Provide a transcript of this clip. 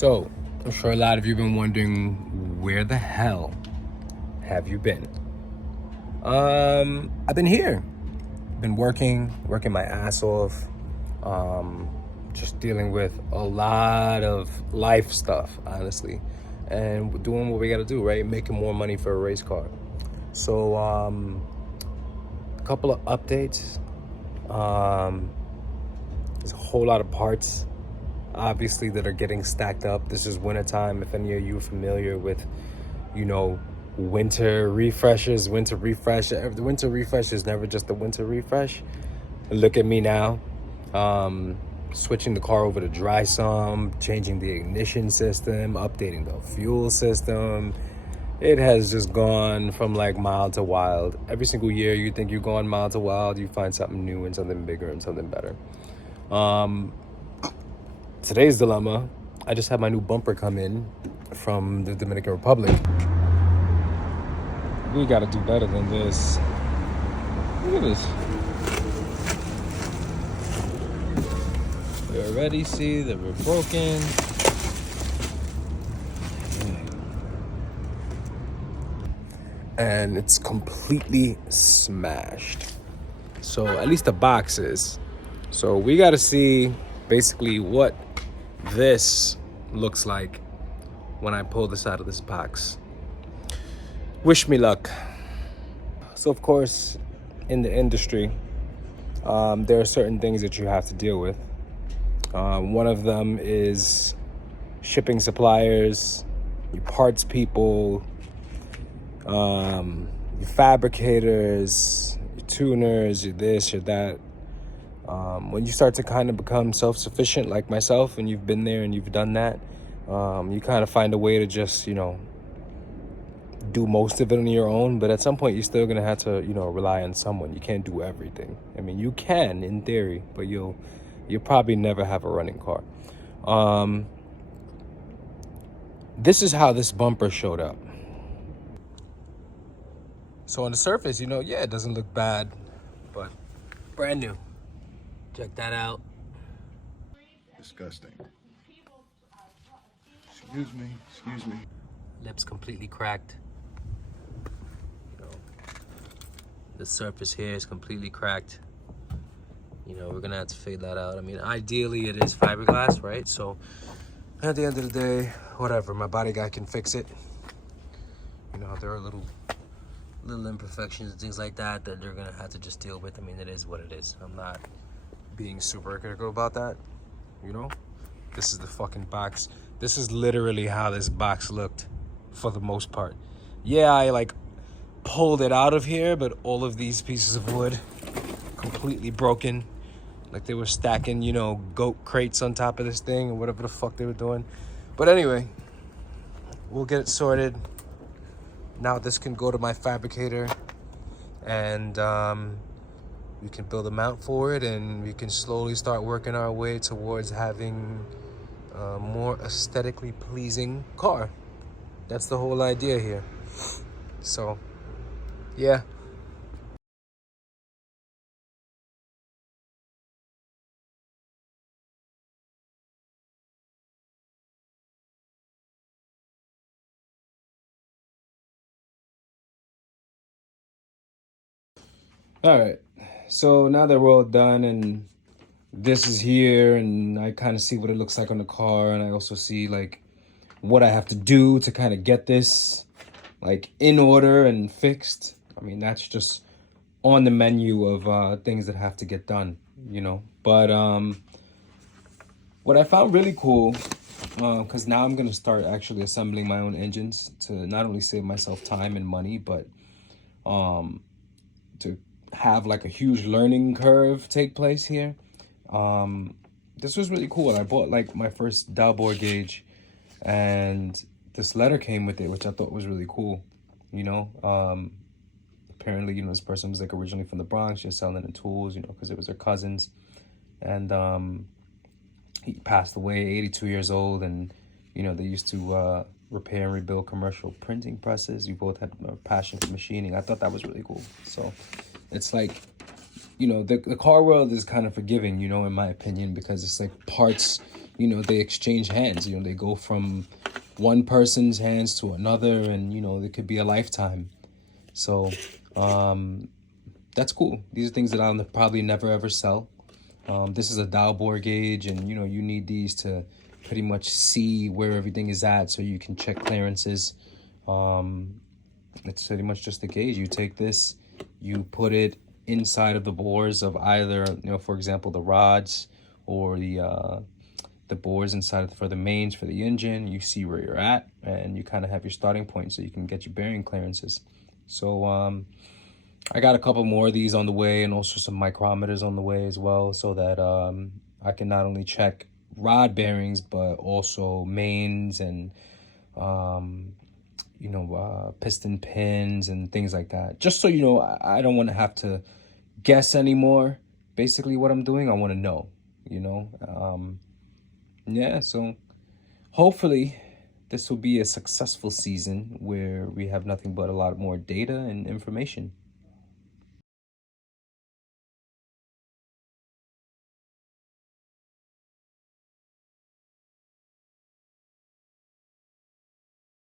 So, I'm sure a lot of you have been wondering, where the hell have you been? I've been here. Been working my ass off. Just dealing with a lot of life stuff, honestly. And doing what we gotta do, right? Making more money for a race car. So, a couple of updates. There's a whole lot of parts, obviously, that are getting stacked up. This is wintertime. If any of you are familiar with, winter refreshes, winter refresh. The winter refresh is never just a winter refresh. Look at me now. Switching the car over to dry sump, changing the ignition system, updating the fuel system. It has just gone from like mild to wild. Every single year you think you're going mild to wild, you find something new and something bigger and something better. Today's dilemma, I just had my new bumper come in from the Dominican Republic. We gotta do better than this. Look at this. We already see that we're broken. And it's completely smashed. So at least the box is. So we gotta see basically what this looks like when I pull this out of this box. Wish me luck. So of course, in the industry, there are certain things that you have to deal with. One of them is shipping suppliers, your parts people, your fabricators, your tuners, your this, your that. When you start to kind of become self-sufficient like myself, and you've been there and you've done that, you kind of find a way to just, do most of it on your own. But at some point, you're still going to have to, rely on someone. You can't do everything. I mean, you can in theory, but you'll probably never have a running car. This is how this bumper showed up. So on the surface, it doesn't look bad, but brand new. Check that out. Disgusting. Excuse me. Lips completely cracked. The surface here is completely cracked. We're gonna have to fade that out. I mean, ideally it is fiberglass, right? So at the end of the day, whatever, my body guy can fix it. There are little imperfections and things like that they're gonna have to just deal with. I mean, it is what it is. I'm not being super critical about that. This is the fucking box. This is literally how this box looked for the most part. Yeah, I pulled it out of here, but all of these pieces of wood completely broken. Like they were stacking, goat crates on top of this thing or whatever the fuck they were doing. But anyway, we'll get it sorted. Now this can go to my fabricator, and we can build a mount for it, and we can slowly start working our way towards having a more aesthetically pleasing car. That's the whole idea here. So, yeah. All right. So now that we're all done and this is here, and I kind of see what it looks like on the car, and I also see what I have to do to kind of get this in order and fixed. I mean, that's just on the menu of things that have to get done, But what I found really cool, because now I'm gonna start actually assembling my own engines to not only save myself time and money, but to have a huge learning curve take place here. This was really cool. I bought my first Dalbor gauge, and this letter came with it, which I thought was really cool. Apparently, this person was originally from the Bronx, just selling in tools, because it was their cousins. And he passed away, 82 years old, and they used to repair and rebuild commercial printing presses. We both had a passion for machining. I thought that was really cool. So it's the car world is kind of forgiving, in my opinion, because it's parts, they exchange hands. They go from one person's hands to another, and it could be a lifetime. So that's cool. These are things that I'll probably never ever sell. This is a dial bore gauge, and you need these to pretty much see where everything is at, so you can check clearances. It's pretty much just a gauge. You take this, you put it inside of the bores of either, for example, the rods, or the bores inside for the mains for the engine. You see where you're at, and you kind of have your starting point, so you can get your bearing clearances. So I got a couple more of these on the way, and also some micrometers on the way as well, so that I can not only check rod bearings, but also mains and piston pins and things like that. Just so I don't want to have to guess anymore. Basically, what I'm doing, I want to know. Yeah. So hopefully, this will be a successful season where we have nothing but a lot more data and information.